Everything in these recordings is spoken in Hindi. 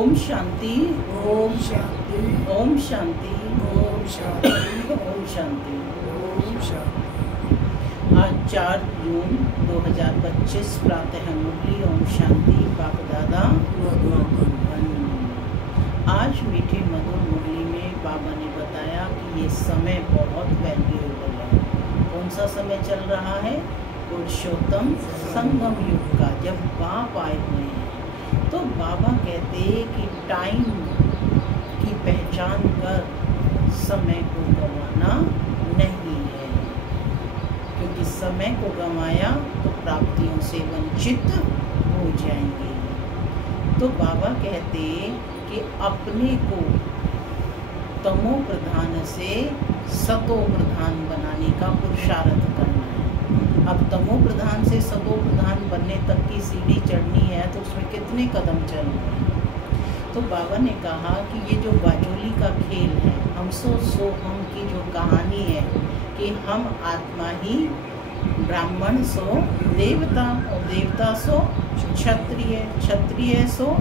ओम शांति। ओम शांति। ओम शांति। ओम शांति। ओम शांति। ओम शांति। आज 4 जून 2025 प्रातः मुरली। ओम शांति। बाप दादा आज मीठी मधुर मुरली में बाबा ने बताया कि ये समय बहुत वैल्यूएबल है। कौन सा समय चल रहा है? पुरुषोत्तम संगम युग का, जब बाप आए हुए हैं। तो बाबा कहते कि टाइम की पहचान कर समय को गंवाना नहीं है, क्योंकि समय को गंवाया तो प्राप्तियों से वंचित हो जाएंगे। तो बाबा कहते कि अपने को तमो प्रधान से सतो प्रधान बनाने का पुरुषार्थ करना है। अब तमो प्रधान से सतो प्रधान बनने तक की सीढ़ी चढ़नी है, तो उसमें कितने कदम चलने हैं। तो बाबा ने कहा कि ये जो बाजोली का खेल है, हम सो हम की जो कहानी है कि हम आत्मा ही, ब्राह्मण सो देवता और देवता सो क्षत्रिय, क्षत्रिय सो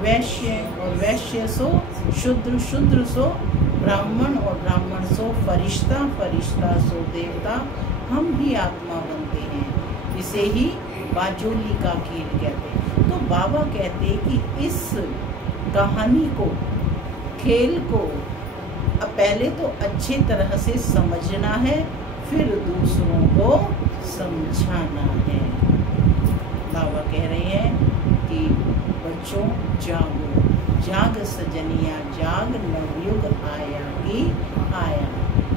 वैश्य और वैश्य सो शूद्र, शूद्र सो ब्राह्मण और ब्राह्मण सो फरिश्ता, फरिश्ता सो देवता। हम ही आत्मा बनते हैं, इसे ही बाजोली का खेल कहते हैं। तो बाबा कहते कि इस कहानी को, खेल को पहले तो अच्छी तरह से समझना है, फिर दूसरों को समझाना है। बाबा कह रहे हैं कि बच्चों जागो, जाग सजनिया जाग, नवयुग आया ही आया।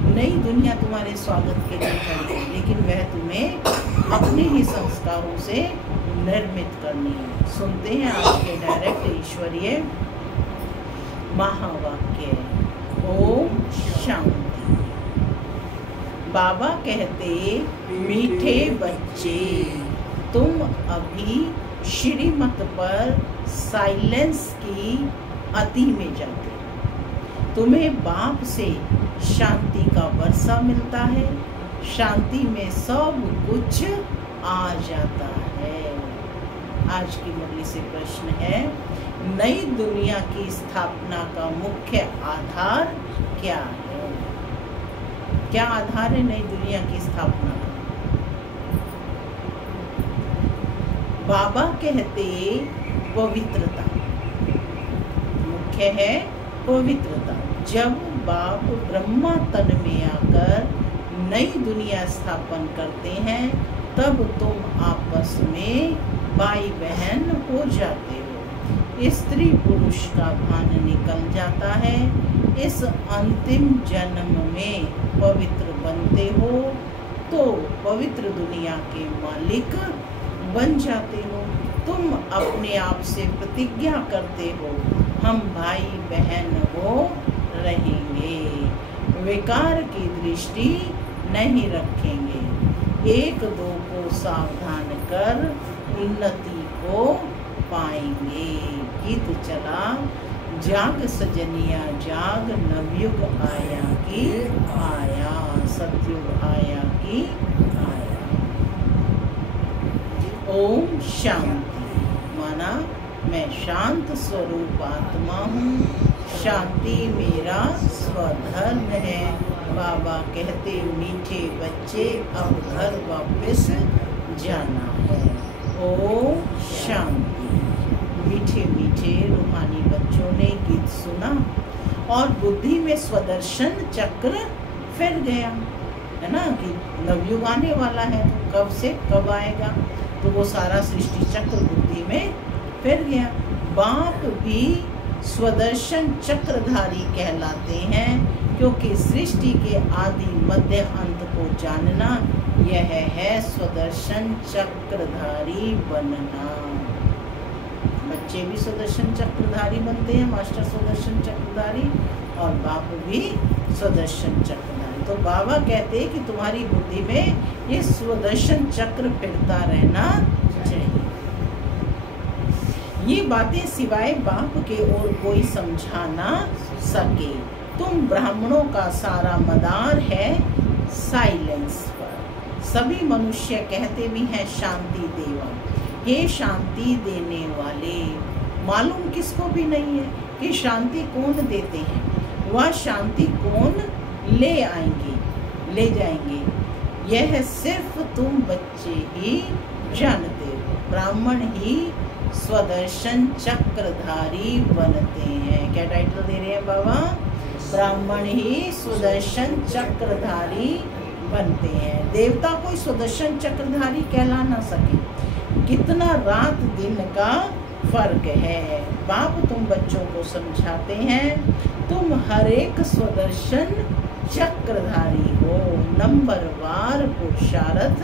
नई दुनिया तुम्हारे स्वागत के लिए खड़ी है, लेकिन वह तुम्हें अपने ही संस्कारों से निर्मित करनी है। सुनते हैं आज के डायरेक्ट ईश्वरीय महावाक्य। ओम शांति। बाबा कहते मीठे बच्चे, तुम अभी श्रीमत पर साइलेंस की अति में जाते। तुम्हें बाप से शांति का वर्षा मिलता है, शांति में सब कुछ आ जाता है। आज की मुरली से प्रश्न है, नई दुनिया की स्थापना का मुख्य आधार क्या है? क्या आधार है नई दुनिया की स्थापना का? बाबा कहते पवित्रता मुख्य है, पवित्रता। जब बाप ब्रह्मा तन में आकर नई दुनिया स्थापन करते हैं, तब तुम आपस में भाई बहन हो जाते हो। स्त्री पुरुष का भान निकल जाता है। इस अंतिम जन्म में पवित्र बनते हो तो पवित्र दुनिया के मालिक बन जाते हो। तुम अपने आप से प्रतिज्ञा करते हो, हम भाई बहन हो रहेंगे, विकार की दृष्टि नहीं रखेंगे, एक दो को सावधान कर उन्नति को पाएंगे। गीत चला, जाग सजनिया जाग, नवयुग आया कि आया, सतयुग आया कि आया। ओम शांति माना मैं शांत स्वरूप आत्मा हूँ, शांति मेरा स्वधर्म है। बाबा कहते मीठे बच्चे अब घर वापस जाना है। ओम शांति। मीठे मीठे रूहानी बच्चों ने गीत सुना और बुद्धि में स्वदर्शन चक्र फिर गया, है ना, कि नवयुग आने वाला है, तो कब से कब आएगा, तो वो सारा सृष्टि चक्र बुद्धि में फिर गया। बाप भी स्वदर्शन चक्रधारी कहलाते हैं, क्योंकि सृष्टि के आदि मध्य अंत को जानना, यह है स्वदर्शन चक्रधारी बनना। बच्चे भी स्वदर्शन चक्रधारी बनते हैं, मास्टर स्वदर्शन चक्रधारी, और बाप भी स्वदर्शन चक्रधारी। तो बाबा कहते हैं कि तुम्हारी बुद्धि में ये स्वदर्शन चक्र फिरता रहना चाहिए। ये बातें सिवाय बाप के और कोई समझा ना सके। तुम ब्राह्मणों का सारा मदार है साइलेंस पर। सभी मनुष्य कहते भी हैं शांति देवा, हे शांति देने वाले। मालूम किसको भी नहीं है कि शांति कौन देते हैं, वह शांति कौन ले जाएंगे। यह सिर्फ तुम बच्चे ही जानते हो। ब्राह्मण ही स्वदर्शन चक्रधारी बनते हैं। क्या टाइटल दे रहे हैं बाबा? ब्राह्मण ही स्वदर्शन चक्रधारी बनते हैं। देवता कोई स्वदर्शन चक्रधारी कहला ना सके। कितना रात दिन का फर्क है। बाप तुम बच्चों को समझाते हैं, तुम हर एक स्वदर्शन चक्रधारी हो, नंबरवार पुरुषार्थ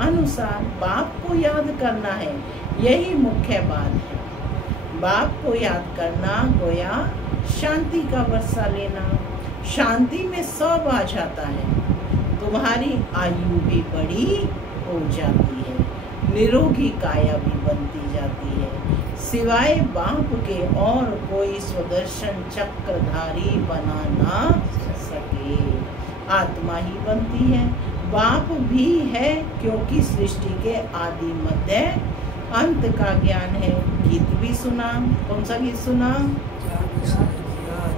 अनुसार। बाप को याद करना है, यही मुख्य बात है। बाप को याद करना गोया शांति का वर्षा लेना। शांति में सब आ जाता है। तुम्हारी आयु भी बड़ी हो जाती है, निरोगी काया भी बनती जाती है। सिवाय बाप के और कोई स्वदर्शन चक्रधारी बना ना सके। आत्मा ही बनती है। बाप भी है क्योंकि सृष्टि के आदि मध्य अंत का ज्ञान है। गीत भी सुना। कौन सा गीत सुना?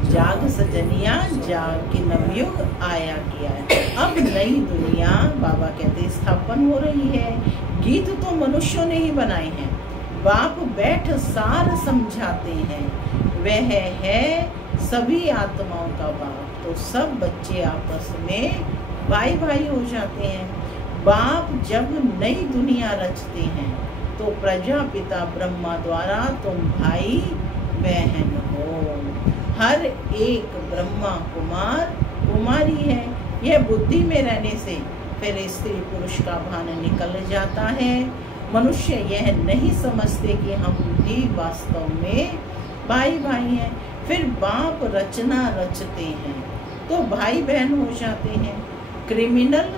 जाग सजनिया जाग की नवयुग आया किया है। अब नई दुनिया बाबा कहते स्थापन हो रही है। गीत तो मनुष्यों ने ही बनाए हैं। बाप बैठ सार समझाते हैं। वह है सभी आत्माओं का बाप। तो सब बच्चे आपस में भाई भाई हो जाते हैं। बाप जब नई दुनिया रचते हैं तो प्रजापिता ब्रह्मा द्वारा तुम भाई बहन हो। हर एक ब्रह्मा कुमार कुमारी है। यह बुद्धि में रहने से फिर स्त्री पुरुष का भान निकल जाता है। मनुष्य यह नहीं समझते कि हम भी वास्तव में भाई भाई हैं। फिर बाप रचना रचते हैं तो भाई बहन हो जाते हैं। क्रिमिनल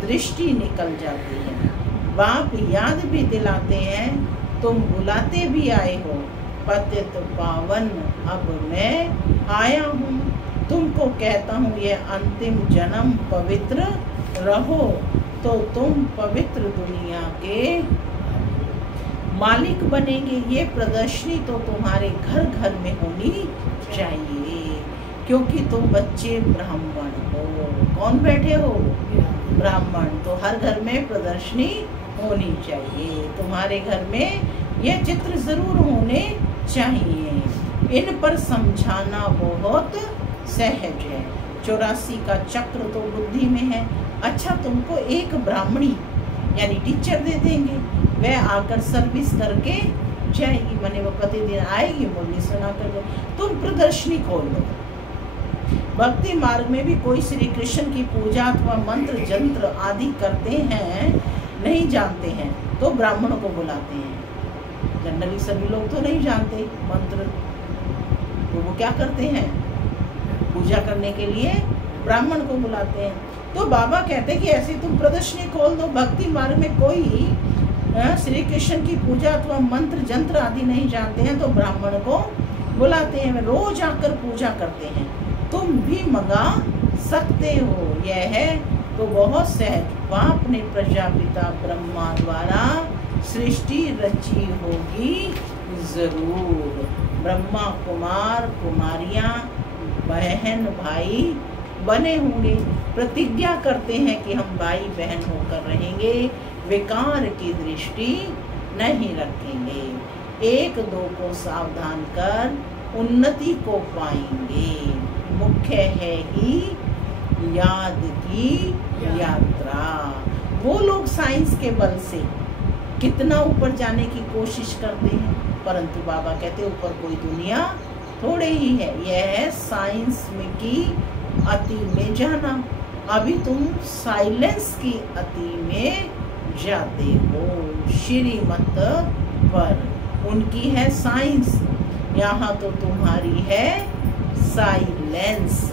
दृष्टि निकल जाती है। बाप याद भी दिलाते हैं, तुम बुलाते भी आए हो। पतित पावन अब मैं आया हूँ। तुमको कहता हूँ यह अंतिम जन्म पवित्र रहो तो तुम पवित्र दुनिया के मालिक बनेंगे। ये प्रदर्शनी तो तुम्हारे घर घर में होनी चाहिए क्योंकि तुम बच्चे ब्राह्मण हो। कौन बैठे हो? ब्राह्मण। तो हर घर में प्रदर्शनी होनी चाहिए। तुम्हारे घर में ये चित्र जरूर होने चाहिए। इन पर समझाना बहुत सहज है। 84 का चक्र तो बुद्धि में है। अच्छा, तुमको एक ब्राह्मणी यानी टीचर दे देंगे। वह आकर सर्विस करके जाएगी, माने वो प्रतिदिन आएगी, मुरली सुना कर। तुम प्रदर्शनी खोल दो। भक्ति मार्ग में भी कोई श्री कृष्ण की पूजा अथवा मंत्र जंत्र आदि करते हैं, नहीं जानते हैं तो ब्राह्मणों को बुलाते हैं। जनरली सभी लोग तो नहीं जानते मंत्र, तो वो क्या करते हैं? पूजा करने के लिए ब्राह्मण को बुलाते हैं। तो बाबा कहते हैं कि ऐसी तुम प्रदर्शनी खोल दो। भक्ति मार्ग में कोई श्री कृष्ण की पूजा अथवा मंत्र जंत्र आदि नहीं जानते हैं तो ब्राह्मण को बुलाते हैं। रोज आकर पूजा करते हैं। तुम भी मंगा सकते हो। यह है तो बहुत सहज। बाप ने प्रजापिता ब्रह्मा द्वारा सृष्टि रची होगी जरूर। ब्रह्मा कुमार कुमारियां बहन भाई बने होंगे। प्रतिज्ञा करते हैं कि हम भाई बहन होकर रहेंगे, विकार की दृष्टि नहीं रखेंगे। एक दो को सावधान कर उन्नति को पाएंगे। मुख्य है ही याद की यात्रा। वो लोग साइंस के बल से कितना ऊपर जाने की कोशिश करते हैं, परंतु बाबा कहते ऊपर कोई दुनिया थोड़े ही है। यह है साइंस में की अति में जाना। अभी तुम साइलेंस की अति में जाते हो। श्रीमत पर उनकी है साइंस, यहाँ तो तुम्हारी है साइलेंस।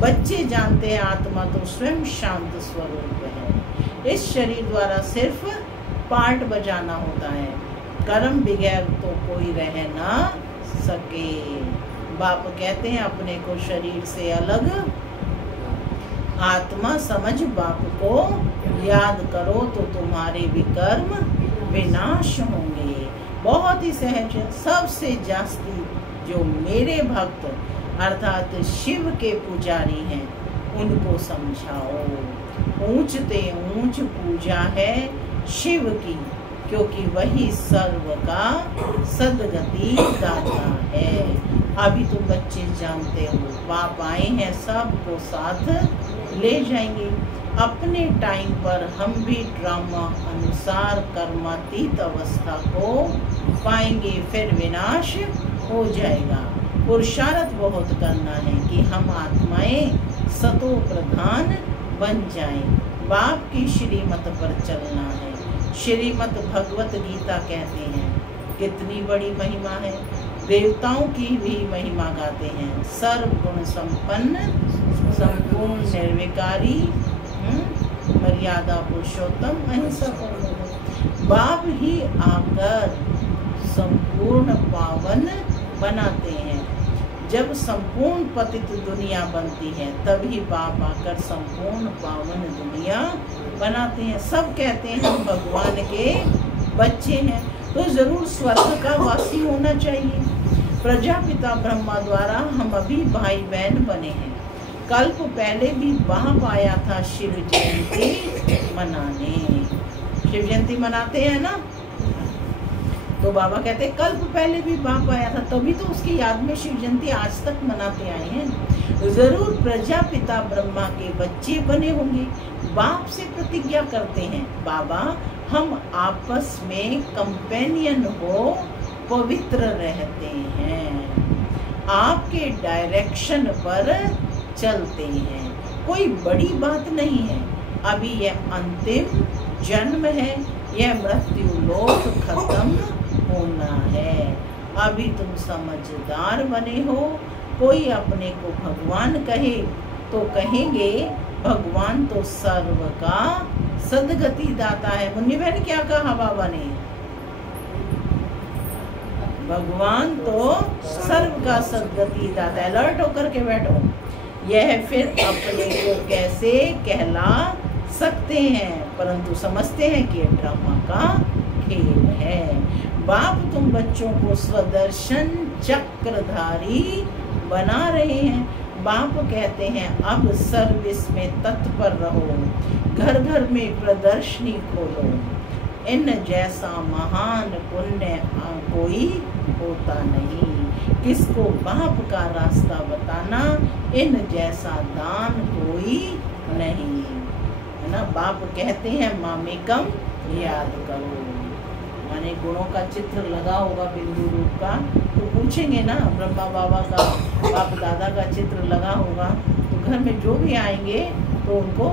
बच्चे जानते हैं आत्मा तो स्वयं शांत स्वरूप है। इस शरीर द्वारा सिर्फ पार्ट बजाना होता है। कर्म बगैर तो कोई रह ना सके। बाप कहते हैं अपने को शरीर से अलग आत्मा समझ बाप को याद करो तो तुम्हारे विकर्म विनाश होंगे। बहुत ही सहज सबसे जास्ती जो मेरे भक्त अर्थात शिव के पुजारी हैं उनको समझाओ। ऊंचते ऊंच पूजा है शिव की, क्योंकि वही सर्व का सद्गति दाता है। अभी तुम बच्चे जानते हो, बाप आए हैं, सबको साथ ले जाएंगे। अपने टाइम पर हम भी ड्रामा अनुसार कर्मातीत अवस्था को पाएंगे, फिर विनाश हो जाएगा। पुरुषार्थ बहुत करना है कि हम आत्माएं सतो प्रधान बन जाएं। बाप की श्रीमत पर चलना है। श्रीमत भगवत गीता कहते हैं, कितनी बड़ी महिमा है। देवताओं की भी महिमा गाते हैं। सर्व गुण संपन्न, संपूर्ण निर्विकारी, मर्यादा पुरुषोत्तम, अहिंसक। बाप ही आकर संपूर्ण पावन बनाते हैं। जब संपूर्ण पतित दुनिया बनती है तभी बाप आकर संपूर्ण पावन दुनिया बनाते हैं। सब कहते हैं हम भगवान के बच्चे हैं, तो जरूर स्वर्ग का वासी होना चाहिए। प्रजापिता ब्रह्मा द्वारा हम अभी भाई बहन बने हैं। कल्प पहले भी बाप आया था शिव जयंती मनाने। शिव जयंती मनाते हैं ना, तो बाबा कहते हैं कल्प पहले भी बाप आया था, तभी तो उसकी याद में शिव जयंती आज तक मनाते आए हैं। जरूर प्रजापिता ब्रह्मा के बच्चे बने होंगे। बाप से प्रतिज्ञा करते हैं, बाबा हम आपस में कंपेनियन हो पवित्र रहते हैं, आपके डायरेक्शन पर चलते हैं। कोई बड़ी बात नहीं है। अभी यह अंतिम जन्म है, यह मृत्यु लोक खत्म होना है। अभी तुम समझदार बने हो। कोई अपने को भगवान कहे तो कहेंगे भगवान तो सर्व का सद्गति दाता है। मुन्नी बहन क्या कहा बाबा ने? भगवान तो सर्व का सद्गति दाता है। अलर्ट होकर के बैठो। यह फिर अपने को कैसे कहला सकते हैं, परंतु समझते हैं कि यह ड्रामा का खेल है। बाप तुम बच्चों को स्वदर्शन चक्रधारी बना रहे हैं। बाप कहते हैं अब सर्विस में तत्पर रहो, घर घर में प्रदर्शनी खोलो। इन जैसा महान पुण्य कोई होता नहीं। किसको बाप का रास्ता बताना, इन जैसा दान कोई नहीं, है ना। बाप कहते हैं मामेकम याद करो। माने गुणों का चित्र लगा होगा बिंदु रूप का, तो पूछेंगे ना, ब्रह्मा बाबा का, बाप दादा का चित्र लगा होगा, तो घर में जो भी आएंगे तो उनको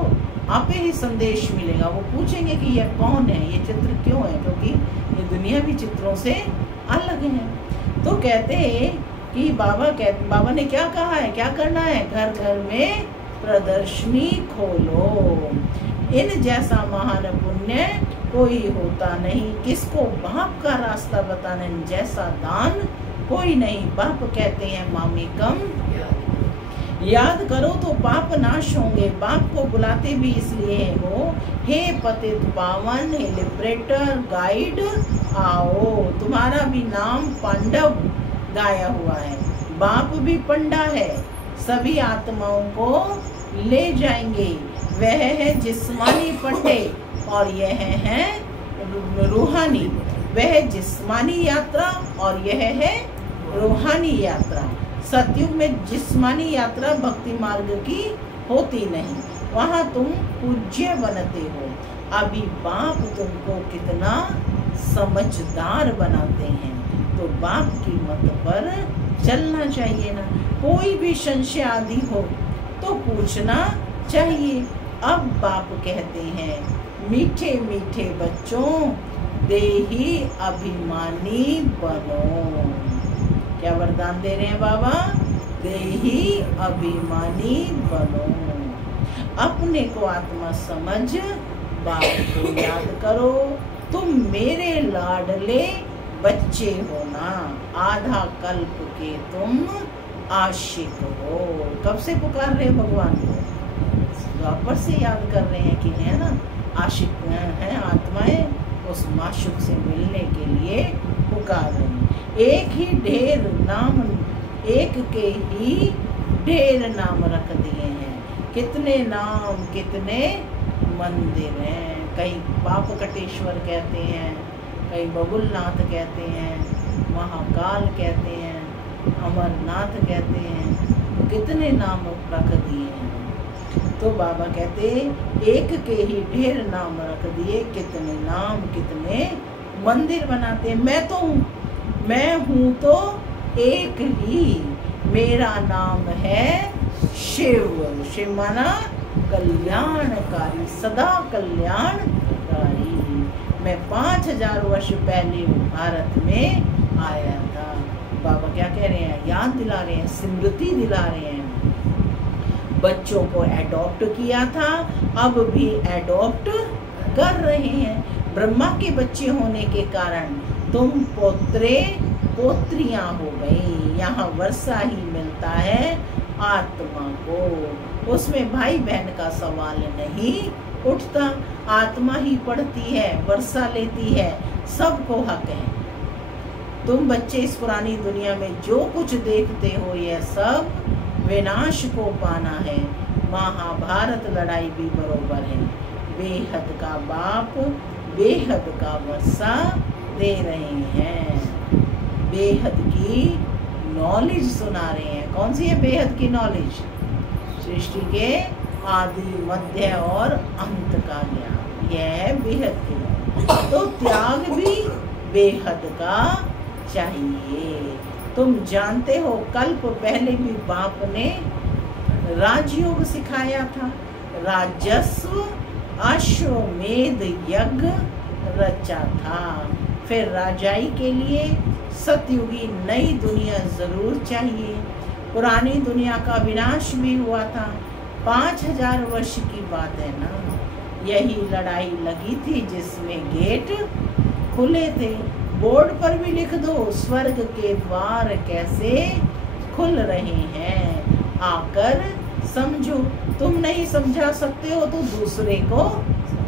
आपे ही संदेश मिलेगा। वो पूछेंगे कि यह कौन है, ये चित्र क्यों है, क्योंकि ये दुनिया भी चित्रों से अलग है। तो कहते कि बाबा ने क्या कहा है, क्या करना है? घर घर में प्रदर्शनी खोलो। इन जैसा महान पुण्य कोई होता नहीं। किसको बाप का रास्ता बताना, इन जैसा दान कोई नहीं। बाप कहते हैं मामेकम याद करो तो पाप नाश होंगे। बाप को बुलाते भी इसलिए हो, हे पतित पावन, हे लिबरेटर, गाइड आओ। तुम्हारा भी नाम पांडव गाया हुआ है। बाप भी पंडा है, सभी आत्माओं को ले जाएंगे। वह है जिस्मानी पंडे और यह है रूहानी। वह जिस्मानी यात्रा और यह है रूहानी यात्रा। सतयुग में जिस्मानी यात्रा भक्ति मार्ग की होती नहीं, वहाँ तुम पूज्य बनते हो। अभी बाप तुमको कितना समझदार बनाते हैं, तो बाप की मत पर चलना चाहिए ना। कोई भी संशय आदि हो तो पूछना चाहिए। अब बाप कहते हैं मीठे मीठे बच्चों, देही अभिमानी बनो। क्या वरदान दे रहे हैं बाबा? देही अभिमानी बनो। अपने को आत्मा समझ बाप को याद करो। तुम मेरे लाडले बच्चे हो ना। आधा कल्प के तुम आशिक हो। कब से पुकार रहे हो भगवान को? द्वापर से याद कर रहे हैं कि है ना, आशिक हैं आत्माएं, उस माशुक से मिलने के लिए पुकार रहे हैं। एक ही ढेर नाम, एक के ही ढेर नाम रख दिए हैं। कितने नाम, कितने मंदिर हैं। कहीं पापकटेश्वर कहते हैं, कहीं बबुलनाथ कहते हैं, महाकाल कहते हैं, अमरनाथ कहते हैं, कितने नाम रख दिए हैं। तो बाबा कहते एक के ही ढेर नाम रख दिए, कितने नाम कितने मंदिर बनाते। मैं हूँ तो एक ही, मेरा नाम है शिव। शिव माना कल्याणकारी, सदा कल्याणकारी। मैं 5000 वर्ष पहले भारत में आया था। बाबा क्या कह रहे हैं? याद दिला रहे हैं, स्मृति दिला रहे हैं। बच्चों को एडॉप्ट किया था, अब भी एडॉप्ट कर रहे हैं। ब्रह्मा के बच्चे होने के कारण तुम पोत्रे पोत्रियां हो गई। यहाँ वर्षा ही मिलता है आत्मा को, उसमें भाई बहन का सवाल नहीं उठता। आत्मा ही पढ़ती है, वर्षा लेती है, सबको हक है। तुम बच्चे इस पुरानी दुनिया में जो कुछ देखते हो, यह सब विनाश को पाना है। महाभारत लड़ाई भी बरोबर है। बेहद का बाप बेहद का वर्षा दे रहे हैं, बेहद की नॉलेज सुना रहे हैं। कौन सी है बेहद की नॉलेज? सृष्टि के आदि मध्य और अंत का ज्ञान, यह है बेहद की नॉलेज। तो त्याग भी बेहद का चाहिए। तुम जानते हो कल्प पहले भी बाप ने राजयोग सिखाया था। राजस्व अश्वमेध यज्ञ रचा था। फिर राजाई के लिए सतयुगी नई दुनिया जरूर चाहिए। पुरानी दुनिया का विनाश भी हुआ था। 5000 वर्ष की बात है ना। यही लड़ाई लगी थी जिसमें गेट खुले थे। बोर्ड पर भी लिख दो, स्वर्ग के द्वार कैसे खुल रहे हैं, आकर समझो। तुम नहीं समझा सकते हो तो दूसरे को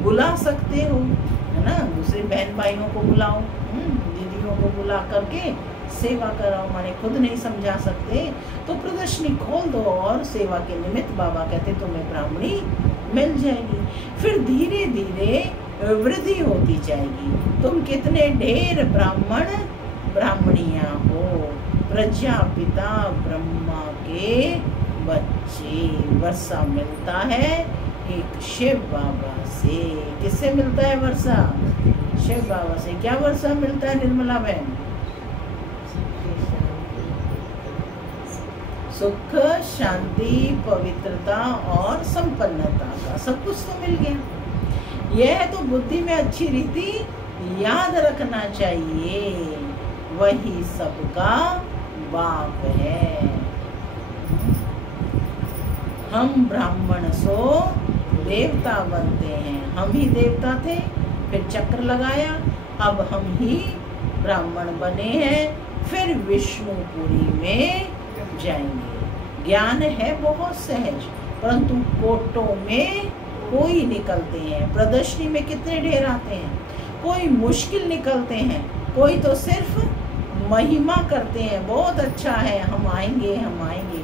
बुला सकते हो, है ना। दूसरे बहन भाइयों को बुलाओ, दीदियों को बुला करके सेवा कराओ। माने खुद नहीं समझा सकते तो प्रदर्शनी खोल दो और सेवा के निमित्त बाबा कहते तुम्हें ब्राह्मणी मिल जाएगी। फिर धीरे धीरे वृद्धि होती जाएगी। तुम कितने ढेर ब्राह्मण ब्राह्मणियां हो, प्रजापिता ब्रह्मा के बच्चे। वर्षा मिलता है एक शिव बाबा से। किससे मिलता है वर्षा? शिव बाबा से। क्या वर्षा मिलता है निर्मला बहन? सुख, शांति, पवित्रता और संपन्नता का सब कुछ तो मिल गया। यह तो बुद्धि में अच्छी रीति याद रखना चाहिए। वही सबका बाप है। हम ब्राह्मण सो देवता बनते हैं। हम ही देवता थे, फिर चक्र लगाया, अब हम ही ब्राह्मण बने हैं, फिर विष्णुपुरी में जाएंगे। ज्ञान है बहुत सहज, परंतु कोटों में कोई निकलते हैं। प्रदर्शनी में कितने ढेर आते हैं। कोई मुश्किल निकलते हैं, कोई तो सिर्फ महिमा करते हैं, बहुत अच्छा है, हम आएंगे हम आएंगे।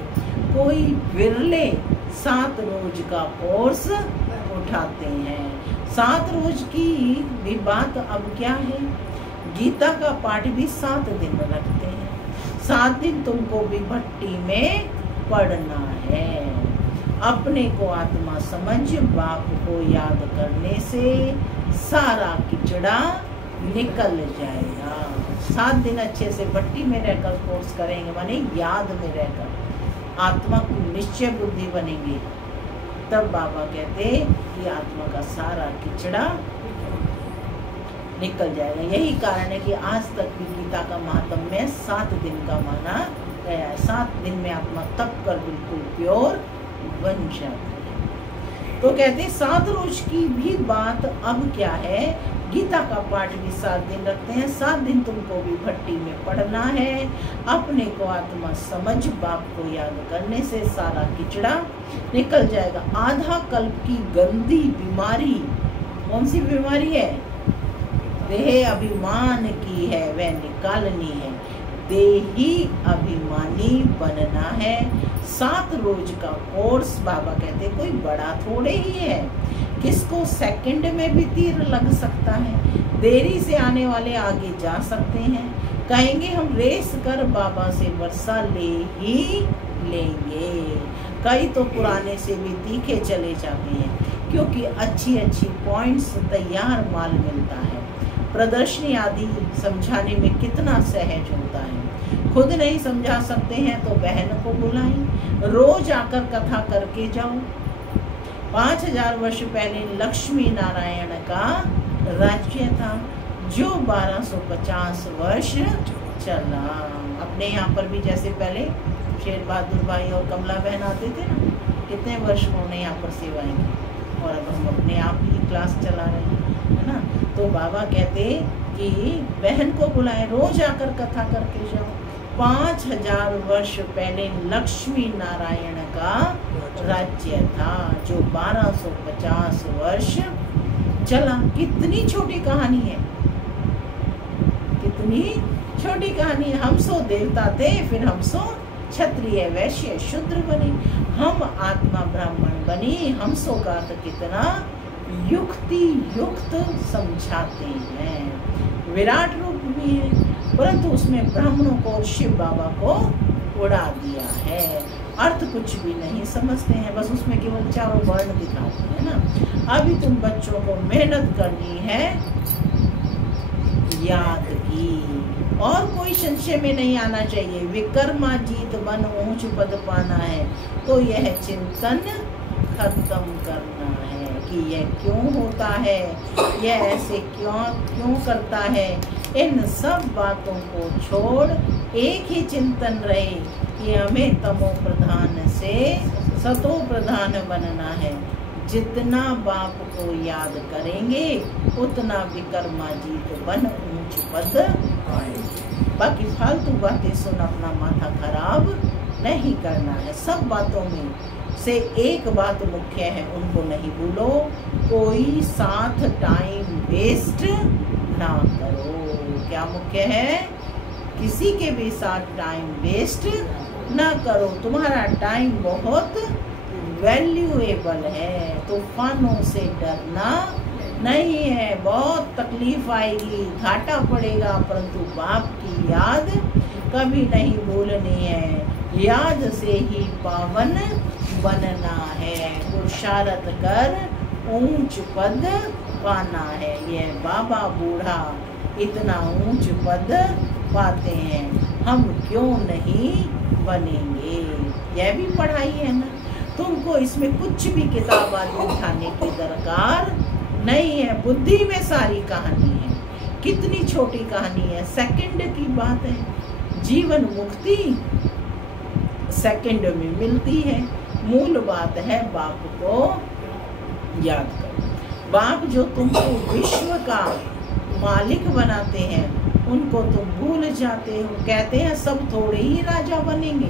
कोई विरले 7 रोज का कोर्स उठाते हैं। 7 रोज की भी बात अब क्या है। गीता का पाठ भी 7 दिन रखते हैं। 7 दिन तुमको भी भट्टी में पढ़ना है। अपने को आत्मा समझ, बाप को याद करने से सारा किचड़ा निकल जाएगा। 7 दिन अच्छे से भट्टी में रहकर कोर्स करेंगे, माने याद में रहकर आत्मा को निश्चय बुद्धि बनेंगे। तब बाबा कहते कि आत्मा का सारा किचड़ा निकल जाएगा। यही कारण है कि आज तक भी गीता का महात्म्य 7 दिन का माना गया है। 7 दिन में आत्मा तप कर बिल्कुल प्योर बन जाती है। तो कहते 7 रोज की भी बात अब क्या है। गीता का पाठ भी 7 दिन रखते हैं। 7 दिन तुमको भी भट्टी में पढ़ना है। अपने को आत्मा समझ, बाप को याद करने से सारा किचड़ा निकल जाएगा। आधा कल्प की गंदी बीमारी, कौन सी बीमारी है? देह अभिमान की है वह निकालनी है, देही अभिमानी बनना है। 7 रोज का कोर्स बाबा कहते कोई बड़ा थोड़े ही है, किसको सेकंड में भी तीर लग सकता है। देरी से आने वाले आगे जा सकते हैं, कहेंगे हम रेस कर बाबा से वर्षा ले ही लेंगे। कई तो पुराने से भी तीखे चले जाते हैं, क्योंकि अच्छी अच्छी पॉइंट्स तैयार माल मिलता है। प्रदर्शनी आदि समझाने में कितना सहज होता है। खुद नहीं समझा सकते हैं तो बहन को बुलाएं, रोज आकर कथा करके जाओ। 5000 वर्ष पहले लक्ष्मी नारायण का राज्य था, जो 1250 वर्ष चला। अपने यहाँ पर भी जैसे पहले शेर बहादुर भाई और कमला बहन आते थे ना, कितने वर्ष उन्होंने यहाँ पर सेवाएं की, और अब हम अपने आप ही क्लास चला रहे हैं, है ना। तो बाबा कहते कि बहन को बुलाए, रोज आकर कथा करके जाओ। 5000 वर्ष पहले लक्ष्मी नारायण का राज्य था, जो 1250 वर्ष चला। कितनी छोटी कहानी है, कितनी छोटी कहानी है। हम सो देवता थे, फिर हम सो क्षत्रिय वैश्य शूद्र बने, हम आत्मा ब्राह्मण बनी। हम सो का तो कितना युक्ति युक्त समझाते हैं। विराट रूप भी है, परंतु उसमें ब्राह्मणों को और शिव बाबा को उड़ा दिया है। अर्थ कुछ भी नहीं समझते हैं, बस उसमें केवल चारों वर्ण दिखाते हैं ना। अभी तुम बच्चों को मेहनत करनी है याद की, और कोई संशय में नहीं आना चाहिए। विक्रमाजीत बन ऊंच पद पाना है, तो यह चिंतन खत्म करना है कि यह क्यों होता है, यह ऐसे क्यों करता है। इन सब बातों को छोड़ एक ही चिंतन रहे कि हमें तमो प्रधान से सतो प्रधान बनना है। जितना बाप को याद करेंगे उतना विक्रमाजीत बन ऊंच पद पाएंगे। बाकी फालतू बातें सुन अपना माथा खराब नहीं करना है। सब बातों में से एक बात मुख्य है, उनको नहीं भूलो। कोई साथ टाइम वेस्ट ना करो। क्या मुख्य है? किसी के भी साथ टाइम वेस्ट ना करो। तुम्हारा टाइम बहुत वैल्यूएबल है। तूफानों से डरना नहीं है। बहुत तकलीफ आएगी, घाटा पड़ेगा, परंतु बाप की याद कभी नहीं भूलनी है। याद से ही पावन बनना है। पुरुषार्थ कर ऊंच पद पाना है। यह बाबा बूढ़ा इतना ऊंच पद पाते हैं, हम क्यों नहीं बनेंगे? यह भी पढ़ाई है ना। तुमको इसमें कुछ भी किताब आदि उठाने की दरकार नहीं है। बुद्धि में सारी कहानी है। कितनी छोटी कहानी है, सेकंड की बात है। जीवन मुक्ति सेकंड में मिलती है। मूल बात है बाप को याद करो। बाप जो तुमको विश्व का मालिक बनाते हैं, उनको तुम भूल जाते हो। कहते हैं सब थोड़े ही राजा बनेंगे।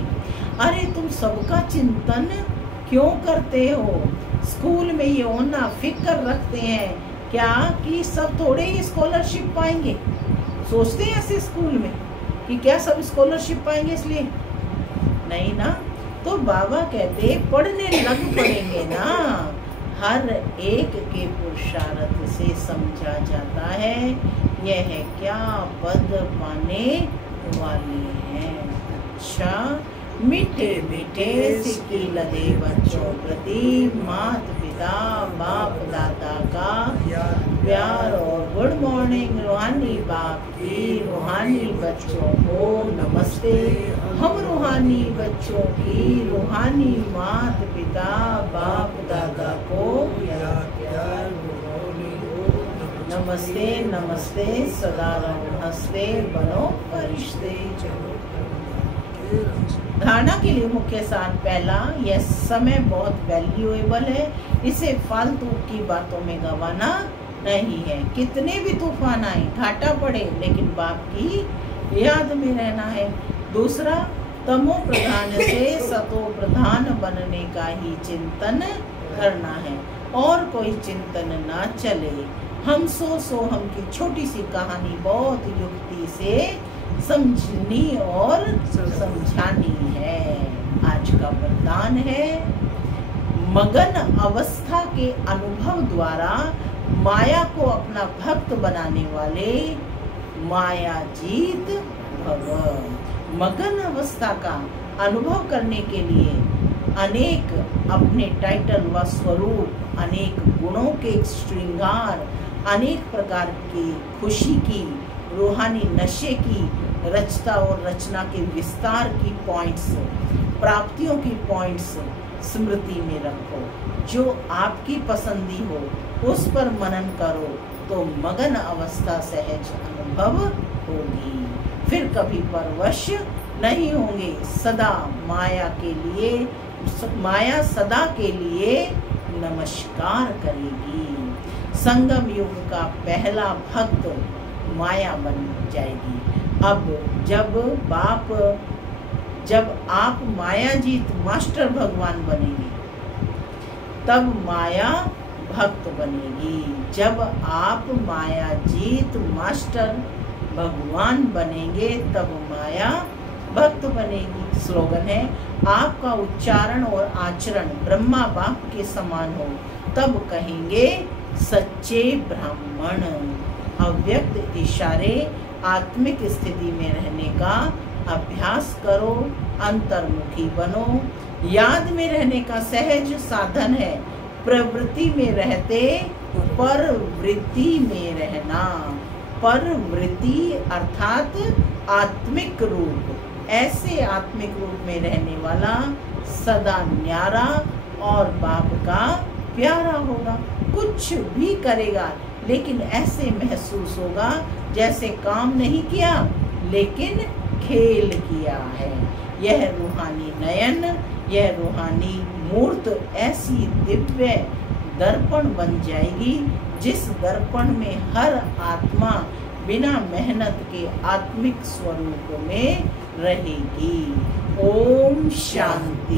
अरे तुम सबका चिंतन क्यों करते हो? स्कूल में ये होना फिक्र रखते हैं क्या कि सब थोड़े ही स्कॉलरशिप पाएंगे? सोचते हैं ऐसे स्कूल में कि क्या सब स्कॉलरशिप पाएंगे? इसलिए नहीं ना। तो बाबा कहते पढ़ने लग पड़ेंगे ना। हर एक के पुरुषार्थ से समझा जाता है यह क्या पद पाने वाले हैं। अच्छा, मीठे मीठे सिक्की लदे बच्चों प्रति माता पिता बाप दादा का प्यार और गुड मॉर्निंग। रूहानी बाप की रूहानी बच्चों को नमस्ते। हम रूहानी बच्चों की रूहानी माता पिता बाप दादा को प्यार नमस्ते नमस्ते। सदा रहो हंसते, बनो फरिश्ते। धारणा के लिए मुख्य सार पहला, यह समय बहुत वैल्यूएबल है। इसे फालतू की बातों में गंवाना नहीं है। कितने भी तूफान आए, घाटा पड़े, लेकिन बाप की याद में रहना है। दूसरा, तमो प्रधान से सतो प्रधान बनने का ही चिंतन करना है, और कोई चिंतन ना चले। हम सो हम की छोटी सी कहानी बहुत युक्ति से समझनी और समझानी है। आज का वरदान है, मगन अवस्था के अनुभव द्वारा माया को अपना भक्त बनाने वाले मायाजीत भव। मगन अवस्था का अनुभव करने के लिए अनेक अपने टाइटल व स्वरूप, अनेक गुणों के श्रृंगार, अनेक प्रकार की खुशी की, रूहानी नशे की, रचता और रचना के विस्तार की पॉइंट्स, प्राप्तियों की पॉइंट्स स्मृति में रखो। जो आपकी पसंदी हो उस पर मनन करो तो मगन अवस्था सहज अनुभव होगी। फिर कभी परवश नहीं होंगे। सदा माया सदा के लिए नमस्कार करेगी। संगम युग का पहला भक्त माया बन जाएगी। अब जब आप मायाजीत मास्टर भगवान बनेंगे तब माया भक्त बनेगी। जब आप मायाजीत मास्टर भगवान बनेंगे तब माया भक्त बनेगी। स्लोगन है, आपका उच्चारण और आचरण ब्रह्मा बाप के समान हो तब कहेंगे सच्चे ब्राह्मण। अव्यक्त इशारे आत्मिक स्थिति में रहने का अभ्यास करो। अंतर्मुखी बनो। याद में रहने का सहज साधन है प्रवृत्ति में रहते परवृत्ति में रहना। परवृत्ति अर्थात आत्मिक रूप। ऐसे आत्मिक रूप में रहने वाला सदा न्यारा और बाप का प्यारा होगा। कुछ भी करेगा लेकिन ऐसे महसूस होगा जैसे काम नहीं किया लेकिन खेल किया है। यह रूहानी नयन, यह रूहानी मूर्त ऐसी दिव्य दर्पण बन जाएगी जिस दर्पण में हर आत्मा बिना मेहनत के आत्मिक स्वरूप में रहेगी। ओम शांति।